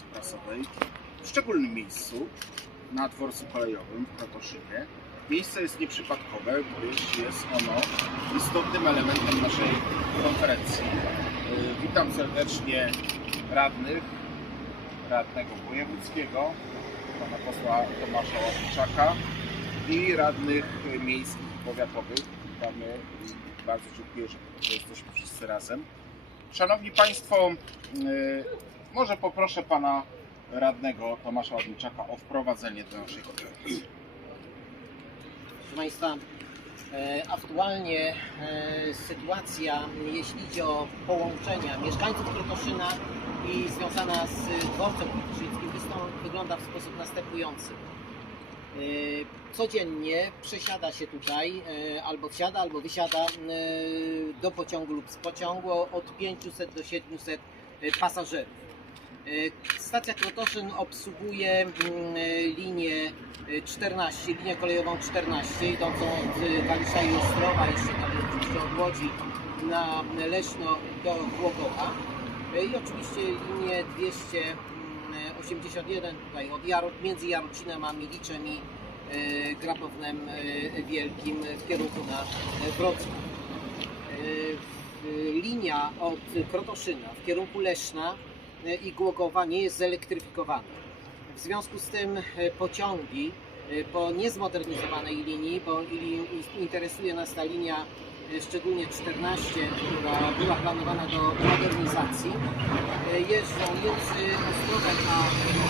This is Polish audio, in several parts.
prasowej w szczególnym miejscu na dworcu kolejowym w Krotoszynie. Miejsce jest nieprzypadkowe, gdyż jest ono istotnym elementem naszej konferencji. Y, Witam serdecznie radnych, radnego wojewódzkiego, pana posła Tomasza Ławniczaka i radnych miejskich powiatowych. Witamy i bardzo dziękuję, że że jesteśmy wszyscy razem. Szanowni Państwo, y, może poproszę pana radnego Tomasza Ławniczaka o wprowadzenie do naszej konferencji. Proszę Państwa, e, aktualnie e, sytuacja, jeśli idzie o połączenia mieszkańców Krotoszyna i związana z dworcem krotoszyńskim, wygląda w sposób następujący. E, Codziennie przesiada się tutaj, albo wsiada, albo wysiada do pociągu lub z pociągu od 500 do 700 e, pasażerów. E, Stacja Krotoszyn obsługuje mm, e, linię e, 14, linię kolejową 14 idącą od e, Kalisza i Ostrowa, jeszcze tam oczywiście od Łodzi na Leszno do Głogowa. E, I oczywiście linię 281 tutaj od Jaro, między Jarocinem a Miliczem i e, Grapownem e, Wielkim w kierunku na e, Wrocław. E, Linia od Krotoszyna w kierunku Leszna e, i Głogowa nie jest zelektryfikowana. W związku z tym e, pociągi e, po niezmodernizowanej linii, bo interesuje nas ta linia e, szczególnie 14, która była planowana do modernizacji, e, jeżdżą między Ostrowem a e,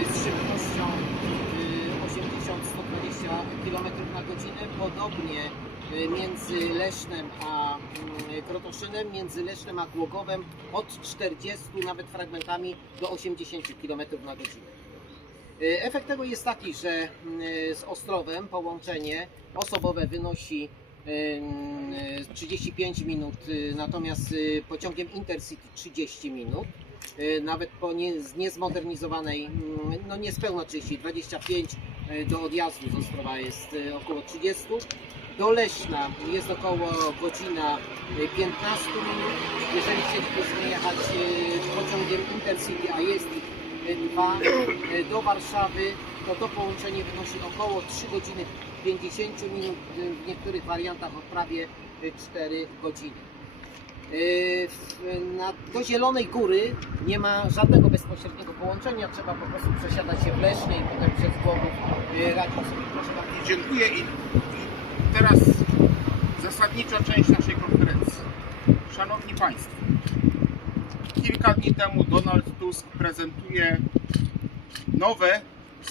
e, z szybkością e, 80-120 km na godzinę. Podobnie e, między Lesznem a mm, Krotoszynem, między Lesznem a Głogowem od 40 nawet fragmentami do 80 km na godzinę. E, Efekt tego jest taki, że mm, z Ostrowem połączenie osobowe wynosi em, 35 minut, y, natomiast y, pociągiem Intercity 30 minut. Y, Nawet po nie, z niezmodernizowanej, mm, no niespełna 30, 25 y, do odjazdu z Ostrowa jest około 30. Do Leśna jest około godzina y, 15 minut. Jeżeli chcielibyśmy jechać y, pociągiem Intercity, a jest ich y, dwa y, do Warszawy, to to połączenie wynosi około 3 godziny 50 minut, w niektórych wariantach o prawie y, 4 godziny. Do Zielonej Góry nie ma żadnego bezpośredniego połączenia, trzeba po prostu przesiadać się w Lesznie i potem przez Głogów radzić sobie. Proszę bardzo. Dziękuję i teraz zasadnicza część naszej konferencji. Szanowni Państwo, kilka dni temu Donald Tusk prezentuje nowe,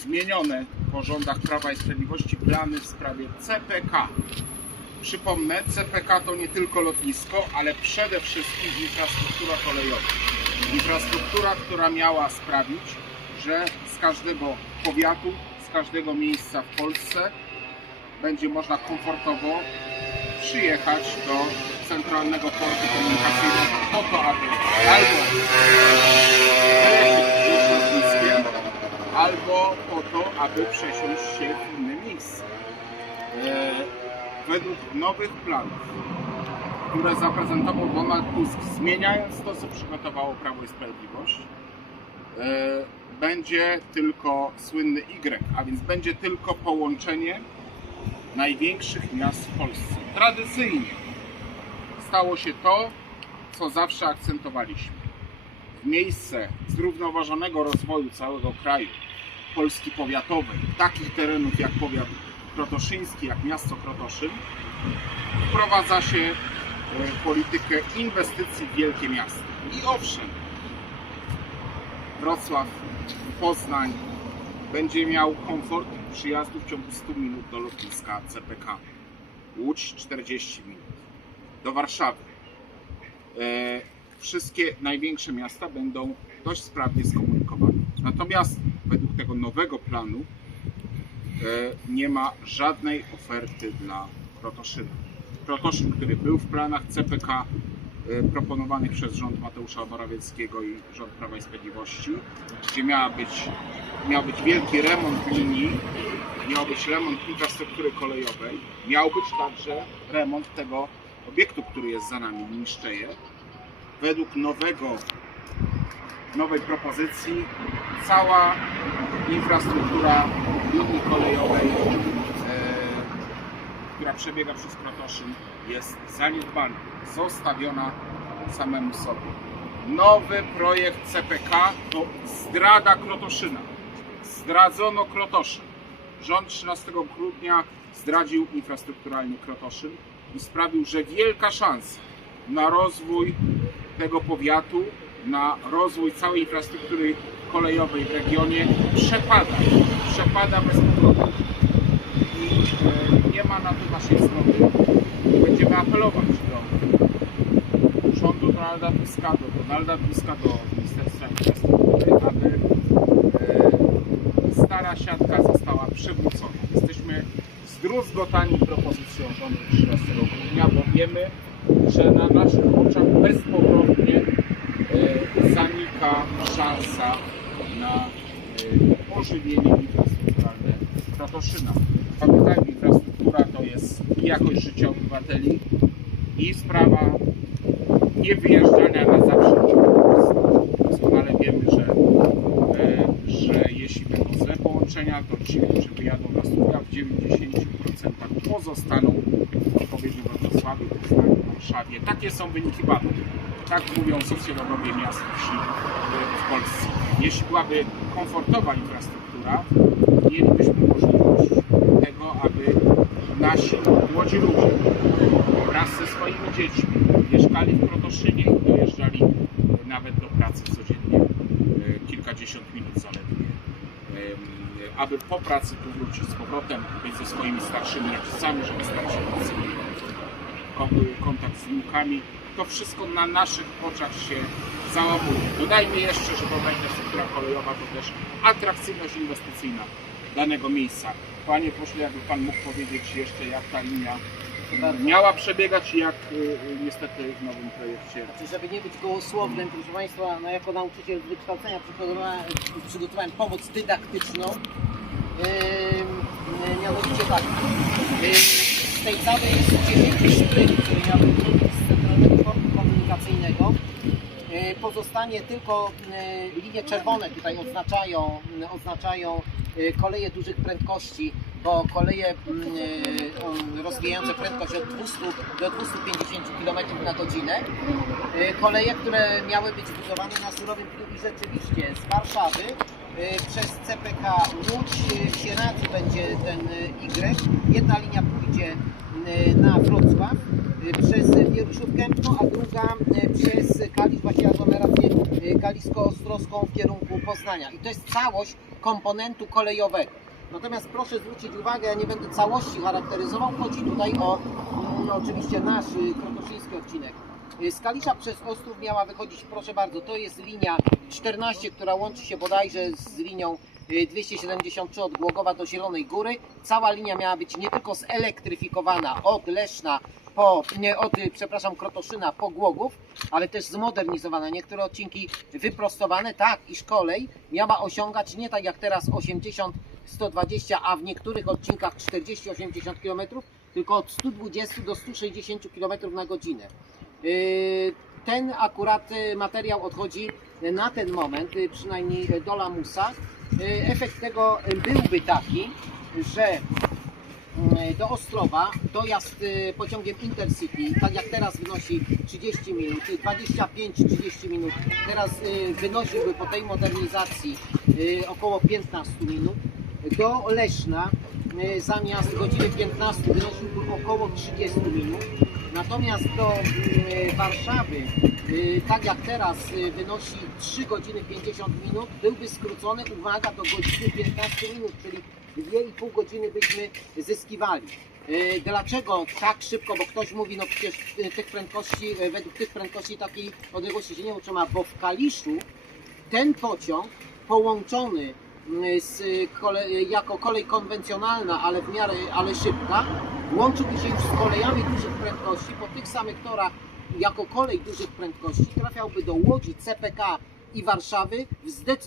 zmienione po rządach Prawa i Sprawiedliwości plany w sprawie CPK. Przypomnę, CPK to nie tylko lotnisko, ale przede wszystkim infrastruktura kolejowa. Infrastruktura, która miała sprawić, że z każdego powiatu, z każdego miejsca w Polsce będzie można komfortowo przyjechać do centralnego portu komunikacyjnego po to, aby albo lotniskiem, albo po to, aby przesiąść się w inne miejsce. E, według nowych planów, które zaprezentował Donald Tusk, zmieniając to, co przygotowało Prawo i Sprawiedliwość, e, będzie tylko słynny Y, a więc będzie tylko połączenie największych miast w Polsce. Tradycyjnie stało się to, co zawsze akcentowaliśmy. W miejsce zrównoważonego rozwoju całego kraju, Polski powiatowej, takich terenów jak powiat krotoszyński, jak miasto Krotoszyn, wprowadza się e, politykę inwestycji w wielkie miasta. I owszem, Wrocław, Poznań będzie miał komfort przyjazdu w ciągu 100 minut do lotniska CPK. Łódź 40 minut. Do Warszawy. E, wszystkie największe miasta będą dość sprawnie skomunikowane. Natomiast według tego nowego planu e, nie ma żadnej oferty dla Krotoszyna. Krotoszyn, który był w planach CPK proponowanych przez rząd Mateusza Morawieckiego i rząd Prawa i Sprawiedliwości, gdzie miała być, miał być wielki remont linii, miał być remont infrastruktury kolejowej, miał być także remont tego obiektu, który jest za nami, linii Szczeje. Według nowego nowej propozycji. Cała infrastruktura linii kolejowej, e, która przebiega przez Krotoszyn jest zaniedbana, zostawiona samemu sobie. Nowy projekt CPK to zdrada Krotoszyna. Zdradzono Krotoszyn. Rząd 13 grudnia zdradził infrastrukturalnie Krotoszyn i sprawił, że wielka szansa na rozwój tego powiatu, na rozwój całej infrastruktury kolejowej w regionie przepada. Przepada bezpowrotnie. I e, nie ma na to naszej strony. Będziemy apelować do rządu Donalda Tuska, do Donalda Tuska, do Ministerstwa Infrastruktury, aby e, stara siatka została przywrócona. Jesteśmy zdruzgotani propozycją rządu 13 grudnia, bo wiemy, że na naszych oczach bezpowrotnie e, zanika szansa na e, ożywienie infrastrukturalne Krotoszyna. Pamiętajmy, infrastruktura to jest jakość życia obywateli, i sprawa nie wyjeżdżania na zawsze. Doskonale wiemy, że, e, że jeśli będą złe połączenia, to ci, którzy wyjadą na studia w 90% pozostaną odpowiednio we Wrocławiu, Poznaniu, Warszawie. Takie są wyniki badań. Tak mówią socjologowie miast wsi e, w Polsce. Jeśli byłaby komfortowa infrastruktura, mielibyśmy możliwość nasi młodzi ludzie wraz ze swoimi dziećmi mieszkali w Krotoszynie i dojeżdżali e, nawet do pracy codziennie e, kilkadziesiąt minut zaledwie. Em, Aby po pracy tu wrócić z powrotem, być ze swoimi starszymi rodzicami, żeby stać się obcymi, ko- kontakt z wnukami. To wszystko na naszych oczach się załamuje. Dodajmy jeszcze, że dobra infrastruktura kolejowa to też atrakcyjność inwestycyjna danego miejsca. Panie pośle, jakby Pan mógł powiedzieć jeszcze, jak ta linia miała przebiegać i jak y, y, niestety w nowym projekcie. Znaczy, żeby nie być gołosłownym, proszę Państwa, no jako nauczyciel z wykształcenia przygotowałem, przygotowałem pomoc dydaktyczną. Yy, mianowicie tak, yy, z tej całej z 10 szprych, które miały z centralnego portu komunikacyjnego, pozostanie tylko yy, linie czerwone tutaj oznaczają, oznaczają yy, koleje dużych prędkości, bo koleje yy, rozwijające prędkość od 200 do 250 km na godzinę. Koleje, które miały być budowane na surowym i rzeczywiście z Warszawy przez CPK Łódź, Sieradzy będzie ten Y. Jedna linia pójdzie na Wrocław przez Wieruszów Kępno, a druga yy, przez Kalisz, właśnie aglomerację yy, Kalisko-Ostrowską w kierunku Poznania. I to jest całość komponentu kolejowego. Natomiast proszę zwrócić uwagę, ja nie będę całości charakteryzował, chodzi tutaj o mm, oczywiście nasz y, krotoszyński odcinek. Y, Z Kalisza przez Ostrów miała wychodzić, proszę bardzo, to jest linia 14, która łączy się bodajże z linią y, 273 od Głogowa do Zielonej Góry. Cała linia miała być nie tylko zelektryfikowana od Leszna po, nie, od, przepraszam, Krotoszyna po Głogów, ale też zmodernizowana. Niektóre odcinki wyprostowane, tak, iż kolej miała osiągać nie tak jak teraz 80 120, a w niektórych odcinkach 40-80 km, tylko od 120 do 160 km na godzinę. Yy, Ten akurat y, materiał odchodzi na ten moment, y, przynajmniej do lamusa. Yy, Efekt tego byłby taki, że do Ostrowa dojazd y, pociągiem Intercity, tak jak teraz wynosi 30 minut, y, 25-30 minut, teraz y, wynosiłby po tej modernizacji y, około 15 minut. Do Leszna y, zamiast godziny 15 wynosiłby około 30 minut. Natomiast do y, Warszawy, y, tak jak teraz wynosi 3 godziny 50 minut, byłby skrócony, uwaga, do godziny 15 minut, czyli 2,5 godziny byśmy zyskiwali. Dlaczego tak szybko? Bo ktoś mówi, no przecież tych prędkości, według tych prędkości takiej odległości się nie utrzyma, bo w Kaliszu ten pociąg połączony y, z kole, jako kolej konwencjonalna, ale w miarę ale szybka, łączyłby się już z kolejami dużych prędkości po tych samych torach jako kolej dużych prędkości trafiałby do Łodzi, CPK i Warszawy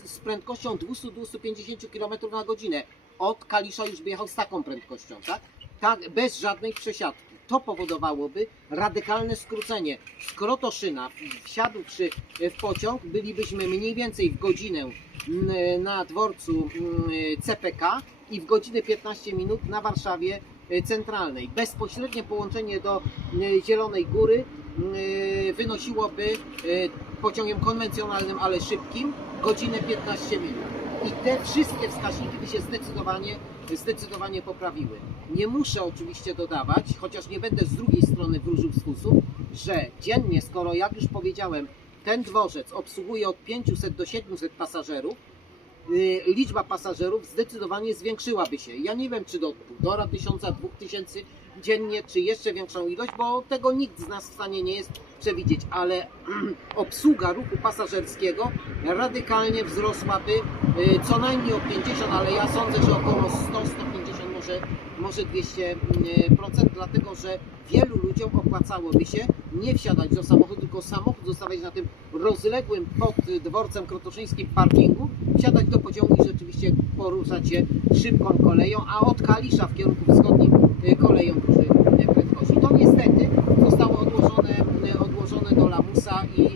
z prędkością 200-250 km na godzinę. Od Kalisza już by jechał z taką prędkością, tak? Tak, bez żadnej przesiadki. To powodowałoby radykalne skrócenie. Z Krotoszyna wsiadłszy w pociąg, bylibyśmy mniej więcej w godzinę mm, na dworcu mm, CPK i w godzinę 15 minut na Warszawie y, Centralnej. Bezpośrednie połączenie do y, Zielonej Góry y, wynosiłoby pociągiem konwencjonalnym, ale szybkim, godzinę 15 minut. I te wszystkie wskaźniki by się zdecydowanie, zdecydowanie poprawiły. Nie muszę oczywiście dodawać, chociaż nie będę z drugiej strony wróżył z fusów, że dziennie, skoro jak już powiedziałem, ten dworzec obsługuje od 500 do 700 pasażerów, y, liczba pasażerów zdecydowanie zwiększyłaby się. Ja nie wiem, czy do półtora tysiąca, dwóch tysięcy dziennie, czy jeszcze większą ilość, bo tego nikt z nas w stanie nie jest przewidzieć, ale obsługa ruchu pasażerskiego radykalnie wzrosłaby y, co najmniej o 50, ale ja sądzę, że około 100, 150, może, może 200%, dlatego że wielu ludziom opłacałoby się nie wsiadać do samochodu, tylko samochód zostawiać na tym rozległym pod dworcem krotoszyńskim parkingu, wsiadać do pociągu i rzeczywiście poruszać się szybką koleją, a od Kalisza w kierunku wschodnim y, koleją dużej y, prędkości. To niestety zostało odłożone, y, odłożone do lamusa i, y,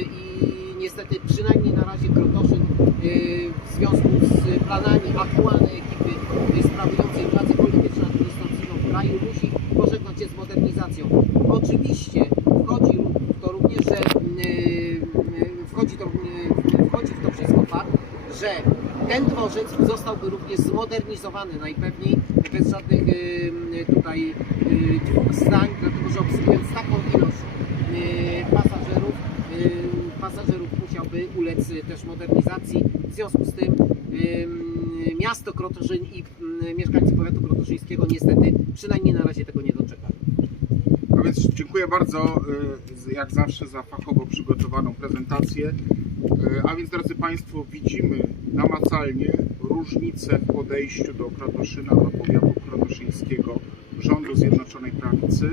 i niestety przynajmniej na razie Krotoszyn y, w związku z planami aktualnej ekipy sprawującej pracę polityczno-administracyjną w kraju musi pożegnać się z modernizacją. Oczywiście wchodzi to również, że y, y, wchodzi, to, y, wchodzi w to wszystko fakt, że ten dworzec zostałby również zmodernizowany najpewniej bez żadnych y, y, tutaj dwóch zdań, dlatego że obsługując taką ilość pasażerów, pasażerów musiałby ulec też modernizacji. W związku z tym miasto Krotoszyn i y, mieszkańcy powiatu krotoszyńskiego niestety przynajmniej na razie tego nie doczekali. A więc dziękuję bardzo, y, jak zawsze, za fachowo przygotowaną prezentację. Y, A więc, drodzy Państwo, widzimy namacalnie różnicę w podejściu do Krotoszyna, do powiatu krotoszyńskiego rządu Zjednoczonej Prawicy,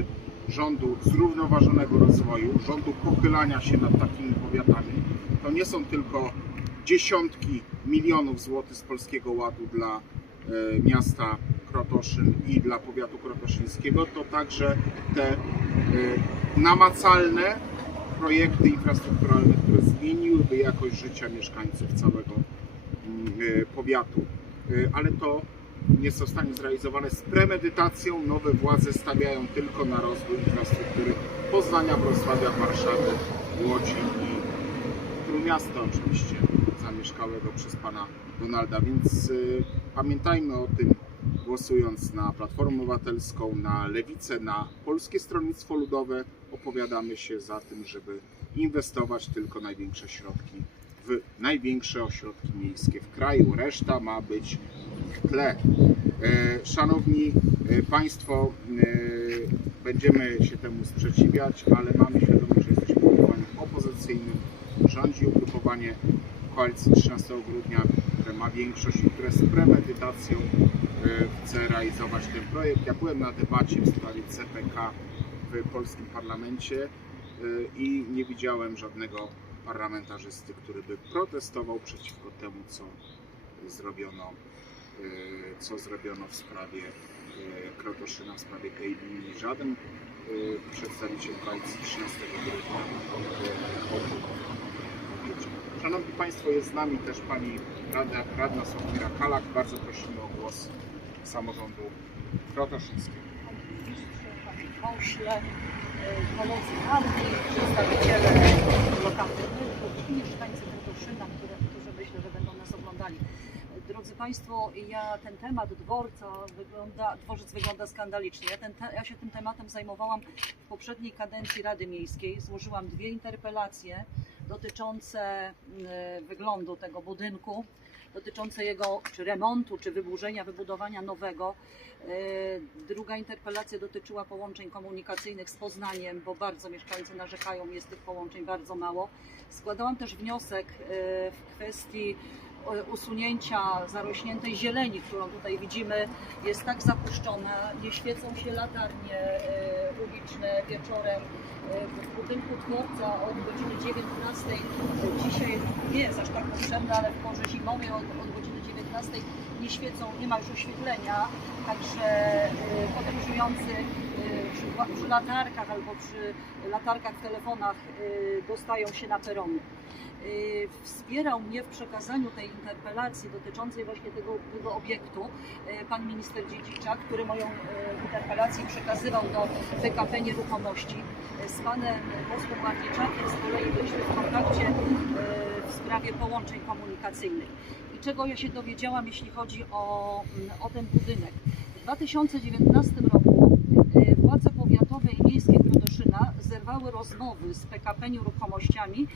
rządu zrównoważonego rozwoju, rządu pochylania się nad takimi powiatami. To nie są tylko dziesiątki milionów złotych z Polskiego Ładu dla e, miasta Krotoszyn i dla powiatu krotoszyńskiego, to także te e, namacalne projekty infrastrukturalne, które zmieniłyby jakość życia mieszkańców całego mm, e, powiatu. Ale to nie zostanie zrealizowane z premedytacją. Nowe władze stawiają tylko na rozwój infrastruktury Poznania, Wrocławia, Warszawy, Łodzi i Trójmiasta oczywiście zamieszkałego przez pana Donalda, więc y, pamiętajmy o tym głosując na Platformę Obywatelską, na Lewicę, na Polskie Stronnictwo Ludowe opowiadamy się za tym, żeby inwestować tylko największe środki w największe ośrodki miejskie w kraju. Reszta ma być w tle. E, Szanowni e, Państwo, e, będziemy się temu sprzeciwiać, ale mamy świadomość, że jesteśmy ugrupowaniem opozycyjnym. Rządzi ugrupowanie koalicji 13 grudnia, które ma większość i które z premedytacją e, chce realizować ten projekt. Ja byłem na debacie w sprawie CPK w polskim parlamencie e, i nie widziałem żadnego parlamentarzysty, który by protestował przeciwko temu, co zrobiono, e, co zrobiono w sprawie Krotoszyna, w sprawie tej linii. Żaden przedstawiciel koalicji 13 grudnia e, o tym nie powiedział. Szanowni Państwo, jest z nami też Pani Radna, radna Sofira Kalak. Bardzo prosimy o głos samorządu krotoszyńskiego. ministrze, panie pośle, koledzy radni, przedstawiciele lokalnych mieszkańcy Krotoszyna, które, którzy myślę, że będą nas oglądali. Drodzy Państwo, ja ten temat dworca wygląda, dworzec wygląda skandalicznie. Ja, ten, te, ja się tym tematem zajmowałam w poprzedniej kadencji Rady Miejskiej. Złożyłam dwie interpelacje dotyczące y, wyglądu tego budynku, dotyczące jego czy remontu, czy wyburzenia, wybudowania nowego. E, Druga interpelacja dotyczyła połączeń komunikacyjnych z Poznaniem, bo bardzo mieszkańcy narzekają, jest tych połączeń bardzo mało. Składałam też wniosek e, w kwestii usunięcia zarośniętej zieleni, którą tutaj widzimy, jest tak zapuszczona, nie świecą się latarnie e, uliczne wieczorem. E, W budynku dworca od godziny 19 dzisiaj nie jest aż tak potrzebny, ale w porze zimowej od, od godziny 19 nie świecą, nie ma już oświetlenia, także y, podróżujący y, przy, przy latarkach albo przy latarkach w telefonach y, dostają się na perony. Y, Wspierał mnie w przekazaniu tej interpelacji dotyczącej właśnie tego, tego obiektu y, pan minister Dziedziczak, który moją y, interpelację przekazywał do PKP Nieruchomości. Z panem posłem Ławniczakiem z kolei byliśmy w kontakcie w sprawie połączeń komunikacyjnych. I czego ja się dowiedziałam, jeśli chodzi o, mm, o ten budynek. W 2019 roku y, władze powiatowe i miejskie Krotoszyna zerwały rozmowy z PKP Nieruchomościami y,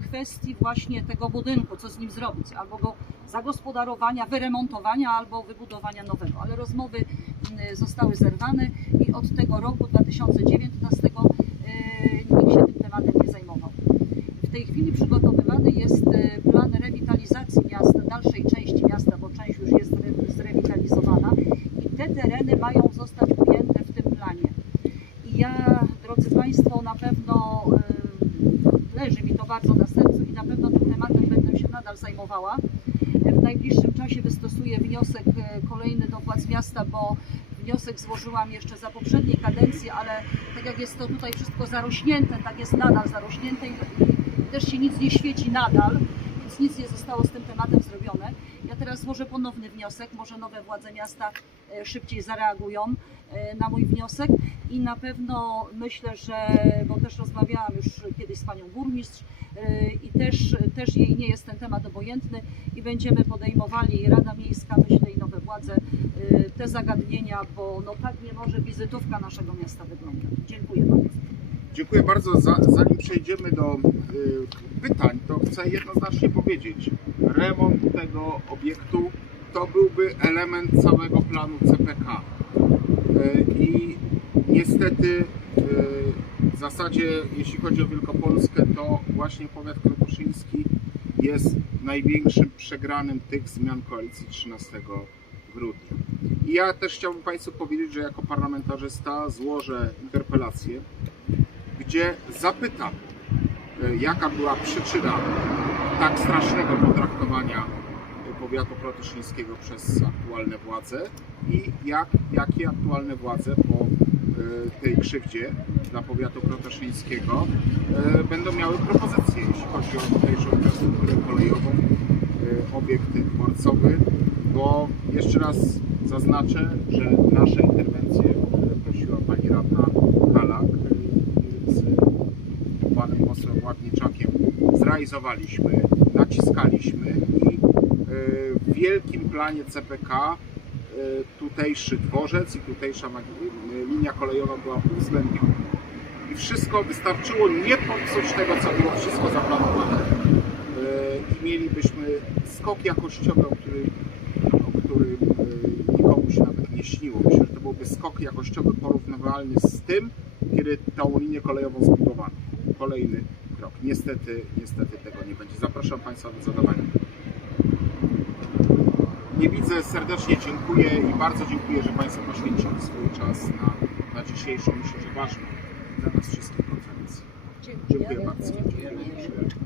w kwestii właśnie tego budynku, co z nim zrobić, albo go zagospodarowania, wyremontowania, albo wybudowania nowego. Ale rozmowy y, zostały zerwane i od tego roku 2019 y, nikt się tym tematem nie zajmował. W tej chwili przygotowywany jest y, plan rewitalizacji miasta, dalszej części miasta, bo część już jest re- zrewitalizowana i te tereny mają zostać ujęte w tym planie. I ja, drodzy Państwo, na pewno y, leży mi to bardzo na sercu i na pewno tym tematem będę się nadal W najbliższym czasie wystosuję wniosek e, kolejny do władz miasta, bo wniosek złożyłam jeszcze za poprzedniej kadencji, ale tak jak jest to tutaj wszystko zarośnięte, tak jest nadal zarośnięte i też się nic nie świeci nadal, więc nic nie zostało z tym tematem zrobione. Teraz złożę ponowny wniosek, może nowe władze miasta e, szybciej zareagują e, na mój wniosek i na pewno myślę, że, bo też rozmawiałam już kiedyś z panią burmistrz e, i też, też jej nie jest ten temat obojętny i będziemy podejmowali Rada Miejska, myślę i nowe władze te zagadnienia, bo no tak nie może wizytówka naszego miasta wyglądać. Dziękuję bardzo. Dziękuję bardzo. Za, zanim przejdziemy do pytań, to chcę jednoznacznie powiedzieć, remont tego obiektu to byłby element całego planu CPK. Y, I niestety y, w zasadzie, jeśli chodzi o Wielkopolskę, to właśnie powiat krotoszyński jest największym przegranym tych zmian koalicji 13 grudnia. I ja też chciałbym Państwu powiedzieć, że jako parlamentarzysta złożę interpelację gdzie zapytam, e, jaka była przyczyna tak strasznego potraktowania powiatu krotoszyńskiego przez aktualne władze i jak, jakie aktualne władze po e, tej krzywdzie dla powiatu krotoszyńskiego e, będą miały propozycje, jeśli chodzi o tutejszą infrastrukturę kolejową, e, obiekt dworcowy, bo jeszcze raz zaznaczę, że nasze interwencje prosiła pani radna Kalak z panem posłem Ładniczakiem zrealizowaliśmy, naciskaliśmy i w wielkim planie CPK e, tutejszy dworzec i tutejsza e, linia kolejowa była uwzględniona. I wszystko wystarczyło nie popsuć tego, co było wszystko zaplanowane. E, I mielibyśmy skok jakościowy, o którym, o którym nikomu się nawet nie śniło. Myślę, że to byłby skok jakościowy porównywalny z tym, kiedy tą linię kolejową zbudowano. Kolejny krok. Niestety, niestety tego nie będzie. Zapraszam Państwa do zadawania. Nie widzę, serdecznie dziękuję i bardzo dziękuję, że Państwo poświęcili swój czas na, na dzisiejszą, myślę, że ważną dla nas wszystkich konferencję. Dziękuję bardzo. Dziękujemy.